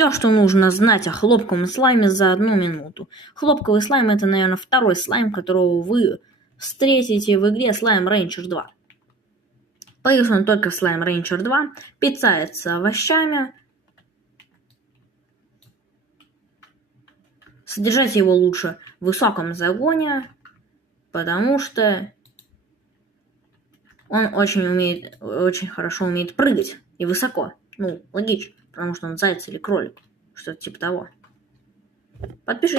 Все, что нужно знать о хлопковом слайме за 1 минуту. Хлопковый слайм — это, наверное, второй слайм, которого вы встретите в игре Slime Rancher 2. Появился он только в Slime Rancher 2, питается овощами. Содержать его лучше в высоком загоне, потому что он очень хорошо умеет прыгать и высоко. Ну, логично, потому что он заяц или кролик, что-то типа того. Подпишитесь.